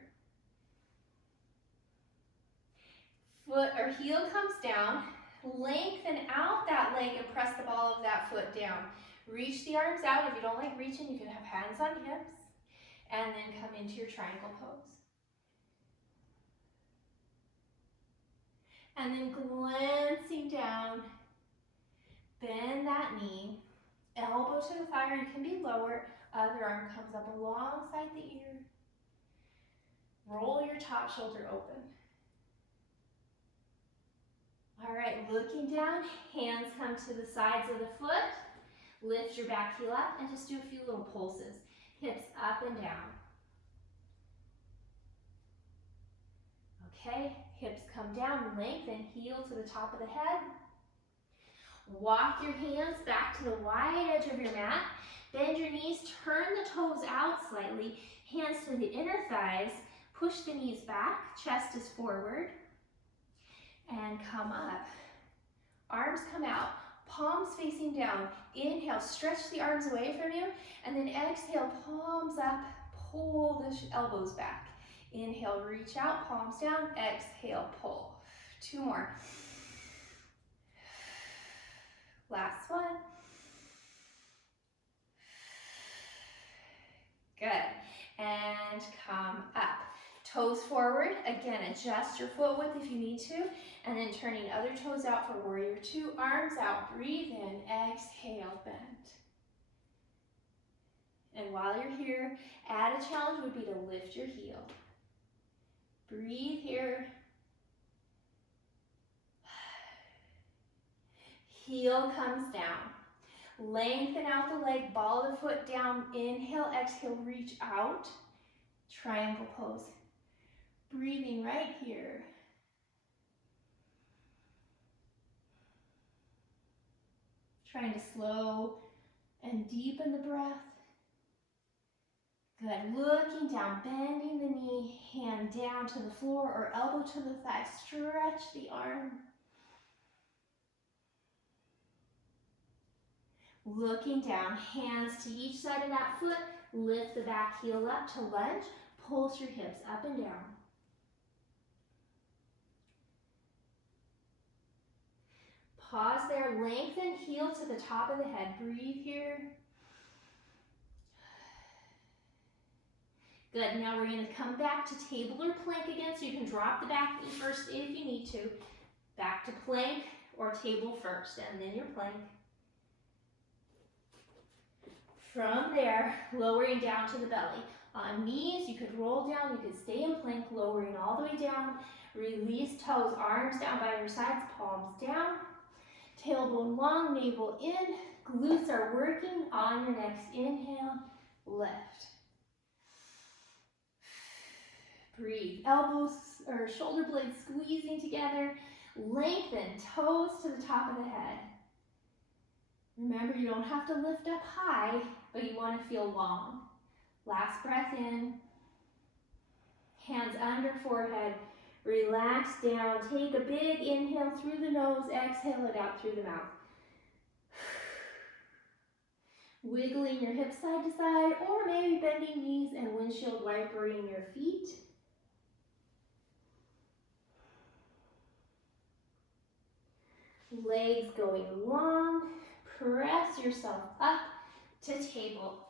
Foot or heel comes down, lengthen out that leg and press the ball of that foot down. Reach the arms out. If you don't like reaching, you can have hands on hips. And then come into your triangle pose. And then glancing down, bend that knee, elbow to the thigh, or you can be lower. Other arm comes up alongside the ear. Roll your top shoulder open. All right, looking down, hands come to the sides of the foot. Lift your back heel up and just do a few little pulses. Hips up and down. Okay, hips come down, lengthen, heel to the top of the head. Walk your hands back to the wide edge of your mat. Bend your knees, turn the toes out slightly. Hands to the inner thighs. Push the knees back, chest is forward. And come up. Arms come out, palms facing down. Inhale, stretch the arms away from you. And then exhale, palms up, pull the elbows back. Inhale, reach out, palms down. Exhale, pull. Two more. Last one. Good. And come up. Toes forward. Again, adjust your foot width if you need to. And then turning other toes out for warrior two. Arms out. Breathe in. Exhale, bend. And while you're here, add a challenge would be to lift your heel. Breathe here. Heel comes down. Lengthen out the leg, ball of the foot down. Inhale, exhale, reach out. Triangle pose. Breathing right here. Trying to slow and deepen the breath. Good. Looking down, bending the knee, hand down to the floor or elbow to the thigh. Stretch the arm. Looking down, hands to each side of that foot. Lift the back heel up to lunge. Pulse your hips up and down. Pause there, lengthen, heel to the top of the head. Breathe here. Good, now we're gonna come back to table or plank again, so you can drop the back knee first if you need to. Back to plank or table first, and then your plank. From there, lowering down to the belly. On knees, you could roll down, you could stay in plank, lowering all the way down. Release toes, arms down by your sides, palms down. Tailbone long, navel in. Glutes are working on your next inhale. Lift. Breathe. Elbows or shoulder blades squeezing together. Lengthen, toes to the top of the head. Remember, you don't have to lift up high, but you want to feel long. Last breath in. Hands under forehead. Relax down. Take a big inhale through the nose. Exhale it out through the mouth. Wiggling your hips side to side, or maybe bending knees and windshield wipering your feet. Legs going long. Press yourself up to table.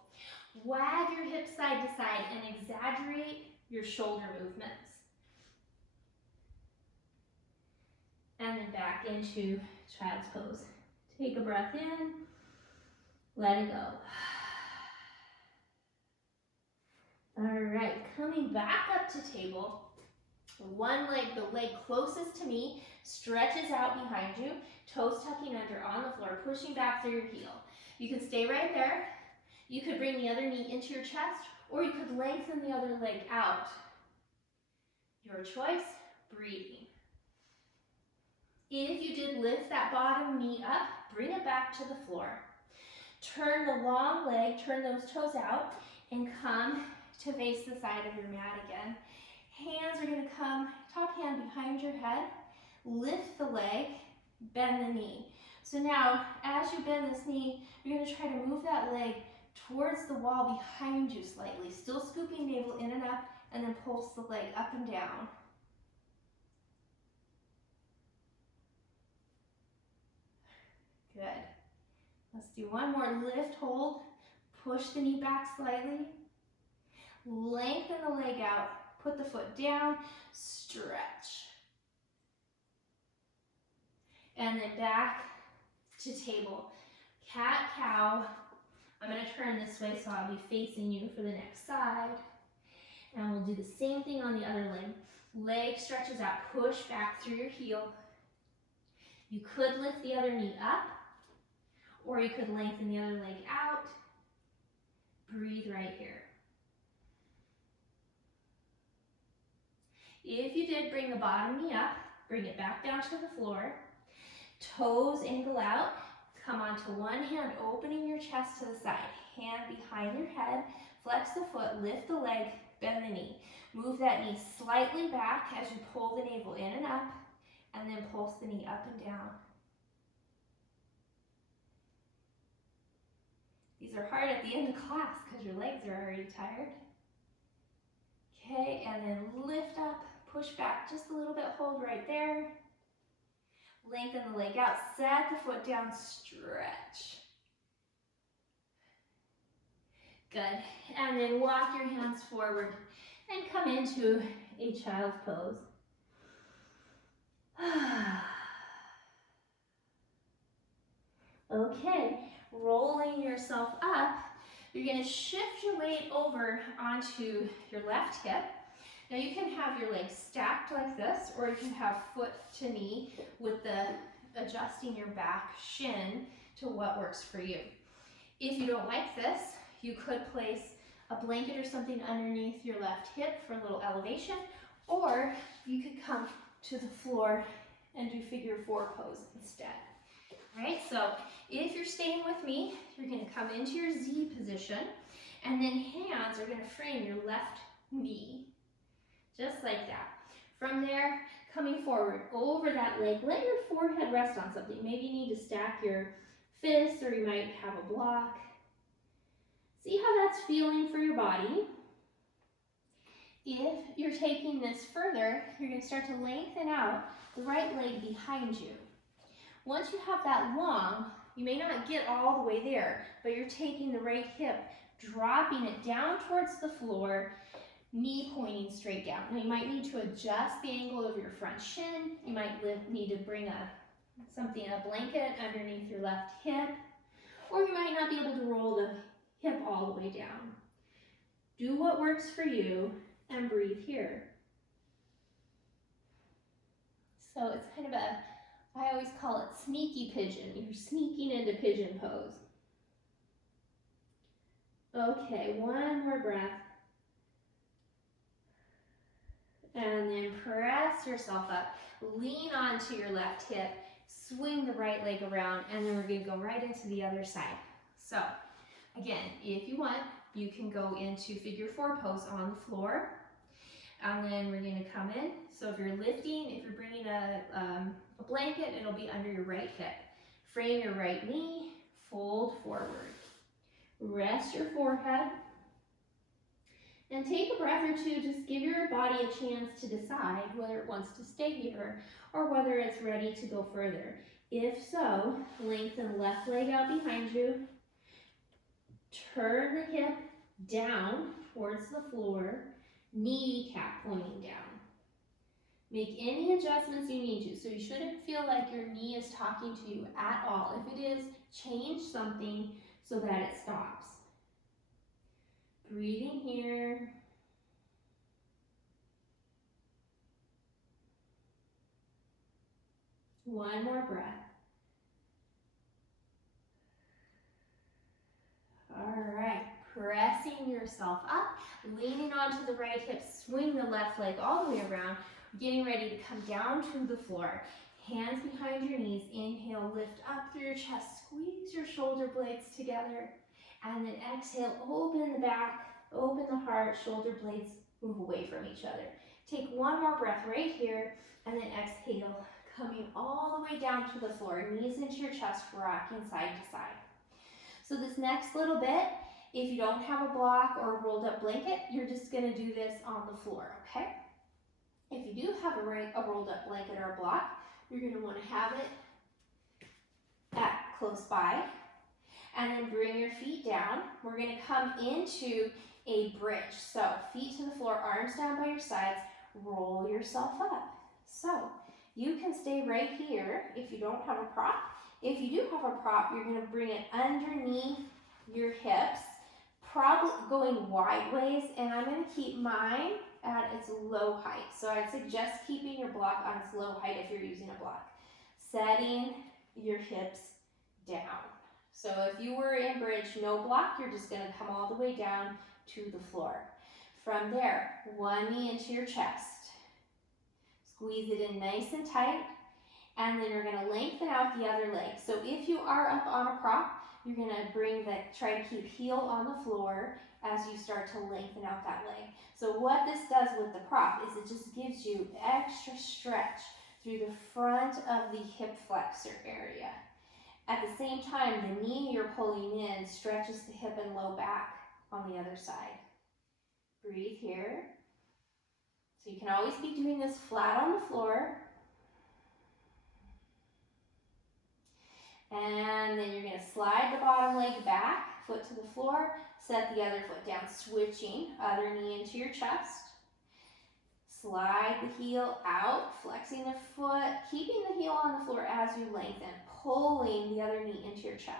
Wag your hips side to side and exaggerate your shoulder movements. And then back into child's pose. Take a breath in, let it go. All right, coming back up to table. One leg, the leg closest to me, stretches out behind you, toes tucking under on the floor, pushing back through your heel. You can stay right there. You could bring the other knee into your chest, or you could lengthen the other leg out. Your choice, breathing. If you did lift that bottom knee up, bring it back to the floor. Turn the long leg, turn those toes out, and come to face the side of your mat again. Hands are going to come, top hand behind your head, lift the leg, bend the knee. So now, as you bend this knee, you're going to try to move that leg towards the wall behind you slightly, still scooping navel in and up, and then pulse the leg up and down. Good. Let's do one more. Lift, hold, push the knee back slightly, lengthen the leg out, put the foot down, stretch. And then back to table. Cat, cow. I'm going to turn this way so I'll be facing you for the next side. And we'll do the same thing on the other leg. Leg stretches out, push back through your heel. You could lift the other knee up, or you could lengthen the other leg out. Breathe right here. If you did bring the bottom knee up, bring it back down to the floor. Toes angle out. Come onto one hand, opening your chest to the side. Hand behind your head. Flex the foot, lift the leg, bend the knee. Move that knee slightly back as you pull the navel in and up, and then pulse the knee up and down. These are hard at the end of class because your legs are already tired. Okay, and then lift up, push back just a little bit, hold right there. Lengthen the leg out, set the foot down, stretch. Good, and then walk your hands forward and come into a child's pose. Okay, rolling yourself up, you're going to shift your weight over onto your left hip. Now you can have your legs stacked like this, or you can have foot to knee with the adjusting your back shin to what works for you. If you don't like this, you could place a blanket or something underneath your left hip for a little elevation, or you could come to the floor and do figure four pose instead. All right, so if you're staying with me, you're going to come into your Z position, and then hands are going to frame your left knee, just like that. From there, coming forward over that leg, let your forehead rest on something. Maybe you need to stack your fists, or you might have a block. See how that's feeling for your body. If you're taking this further, you're going to start to lengthen out the right leg behind you. Once you have that long, you may not get all the way there, but you're taking the right hip, dropping it down towards the floor, knee pointing straight down. Now you might need to adjust the angle of your front shin. You might need to bring a blanket underneath your left hip, or you might not be able to roll the hip all the way down. Do what works for you and breathe here. So it's kind of I always call it sneaky pigeon. You're sneaking into pigeon pose. Okay, one more breath. And then press yourself up. Lean onto your left hip. Swing the right leg around, and then we're going to go right into the other side. So, again, if you want, you can go into figure four pose on the floor. And then we're going to come in. So if you're lifting, if you're bringing a blanket, it'll be under your right hip. Frame your right knee, fold forward. Rest your forehead. And take a breath or two. Just give your body a chance to decide whether it wants to stay here or whether it's ready to go further. If so, lengthen the left leg out behind you. Turn the hip down towards the floor. Kneecap pointing down. Make any adjustments you need to. So you shouldn't feel like your knee is talking to you at all. If it is, change something so that it stops. Breathing here. One more breath. All right, press dressing yourself up, leaning onto the right hip, swing the left leg all the way around, getting ready to come down to the floor. Hands behind your knees, inhale, lift up through your chest, squeeze your shoulder blades together, and then exhale, open the back, open the heart, shoulder blades move away from each other. Take one more breath right here, and then exhale, coming all the way down to the floor, knees into your chest, rocking side to side. So this next little bit, if you don't have a block or a rolled up blanket, you're just gonna do this on the floor, okay? If you do have a rolled up blanket or a block, you're gonna wanna have it at close by, and then bring your feet down. We're gonna come into a bridge. So feet to the floor, arms down by your sides, roll yourself up. So you can stay right here if you don't have a prop. If you do have a prop, you're gonna bring it underneath your hips, probably going wide ways, and I'm gonna keep mine at its low height. So I'd suggest keeping your block on its low height if you're using a block. Setting your hips down. So if you were in bridge, no block, you're just gonna come all the way down to the floor. From there, one knee into your chest. Squeeze it in nice and tight, and then you're gonna lengthen out the other leg. So if you are up on a prop, you're gonna try to keep heel on the floor as you start to lengthen out that leg. So what this does with the prop is it just gives you extra stretch through the front of the hip flexor area. At the same time, the knee you're pulling in stretches the hip and low back on the other side. Breathe here. So you can always be doing this flat on the floor. And then you're gonna slide the bottom leg back, foot to the floor, set the other foot down, switching, other knee into your chest. Slide the heel out, flexing the foot, keeping the heel on the floor as you lengthen, pulling the other knee into your chest.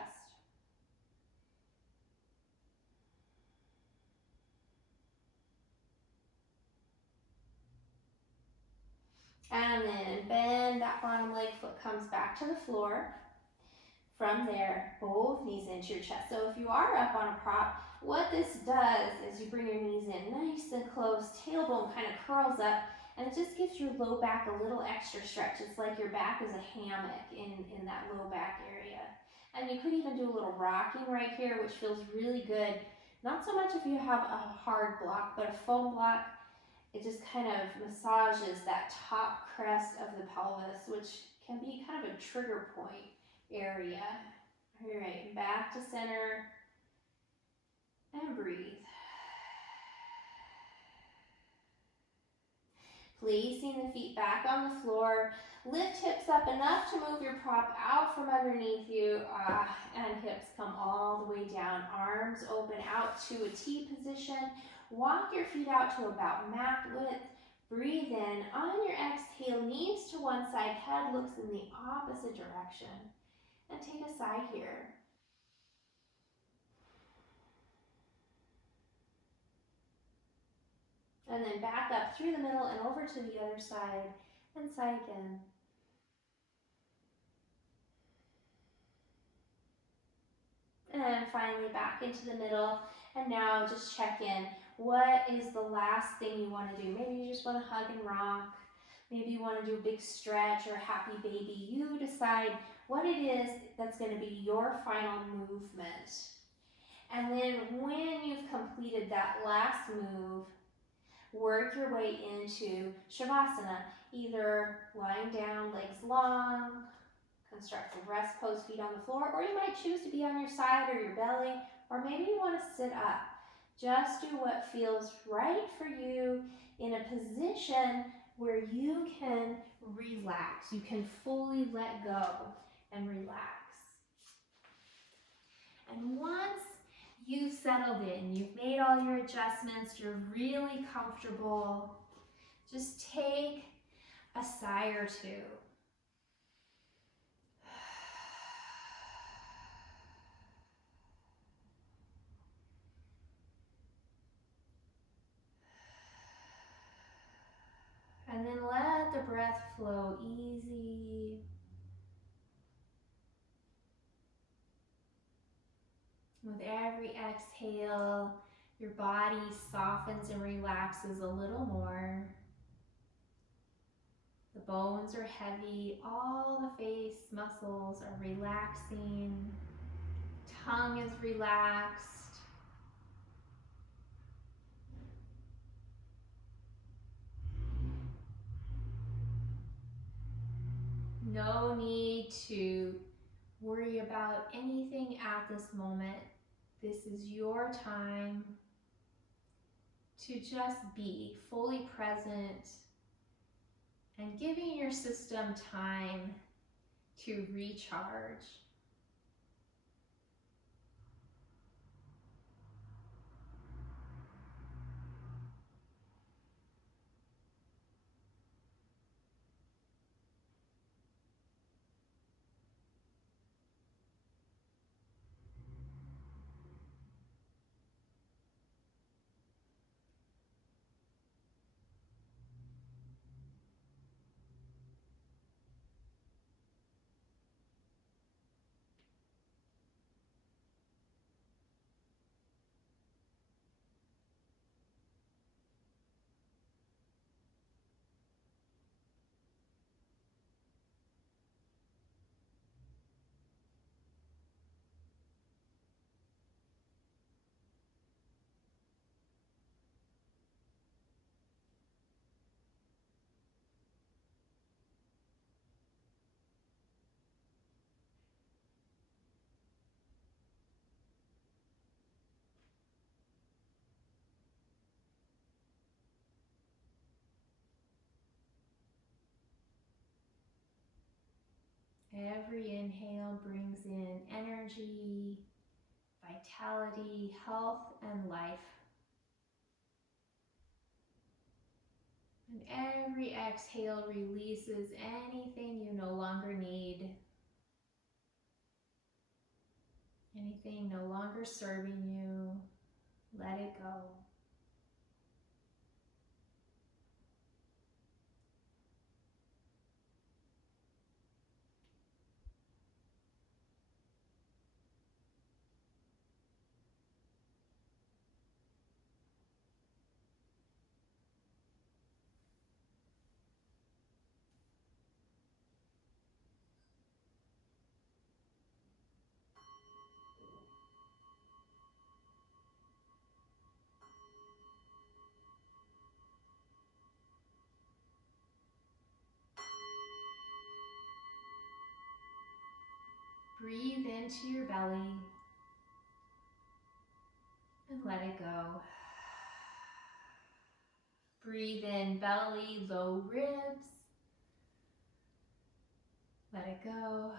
And then bend that bottom leg, foot comes back to the floor. From there, both knees into your chest. So if you are up on a prop, what this does is you bring your knees in nice and close, tailbone kind of curls up, and it just gives your low back a little extra stretch. It's like your back is a hammock in that low back area. And you could even do a little rocking right here, which feels really good. Not so much if you have a hard block, but a foam block, it just kind of massages that top crest of the pelvis, which can be kind of a trigger point area. All right, back to center and breathe. Placing the feet back on the floor, lift hips up enough to move your prop out from underneath you, and hips come all the way down. Arms open out to a T position. Walk your feet out to about mat width. Breathe in. On your exhale, knees to one side, head looks in the opposite direction. And take a sigh here. And then back up through the middle and over to the other side and sigh again. And finally back into the middle. And now just check in. What is the last thing you want to do? Maybe you just want to hug and rock. Maybe you want to do a big stretch or happy baby. You decide what it is that's going to be your final movement. And then when you've completed that last move, work your way into Shavasana, either lying down, legs long, constructive rest pose, feet on the floor, or you might choose to be on your side or your belly, or maybe you want to sit up. Just do what feels right for you in a position where you can relax. You can fully let go and relax. And once you've settled in, you've made all your adjustments, you're really comfortable, just take a sigh or two. And then let the breath flow easy. With every exhale, Your body softens and relaxes a little more. The bones are heavy, all the face muscles are relaxing, tongue is relaxed. No need to worry about anything at this moment. This is your time to just be fully present and giving your system time to recharge. Every inhale brings in energy, vitality, health, and life. And every exhale releases anything you no longer need, anything no longer serving you. Let it go. Breathe into your belly and let it go. Breathe in belly, low ribs. Let it go.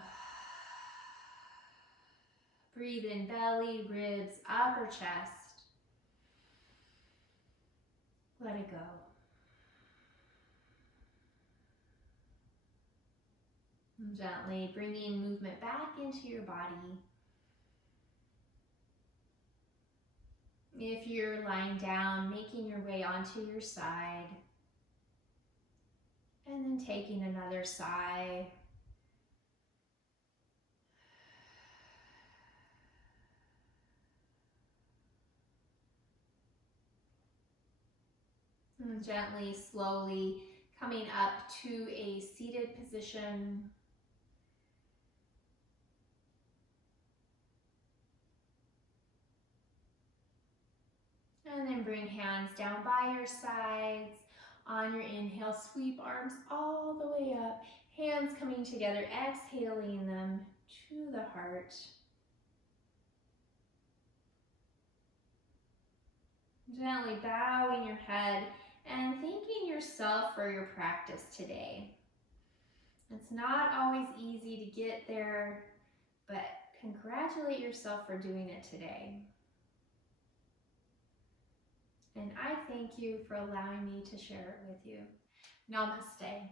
Breathe in belly, ribs, upper chest. Let it go. And gently bringing movement back into your body. If you're lying down, making your way onto your side. And then taking another sigh. And gently, slowly coming up to a seated position. And then bring hands down by your sides. On your inhale, sweep arms all the way up. Hands coming together, exhaling them to the heart. Gently bowing your head and thanking yourself for your practice today. It's not always easy to get there, but congratulate yourself for doing it today. And I thank you for allowing me to share it with you. Namaste.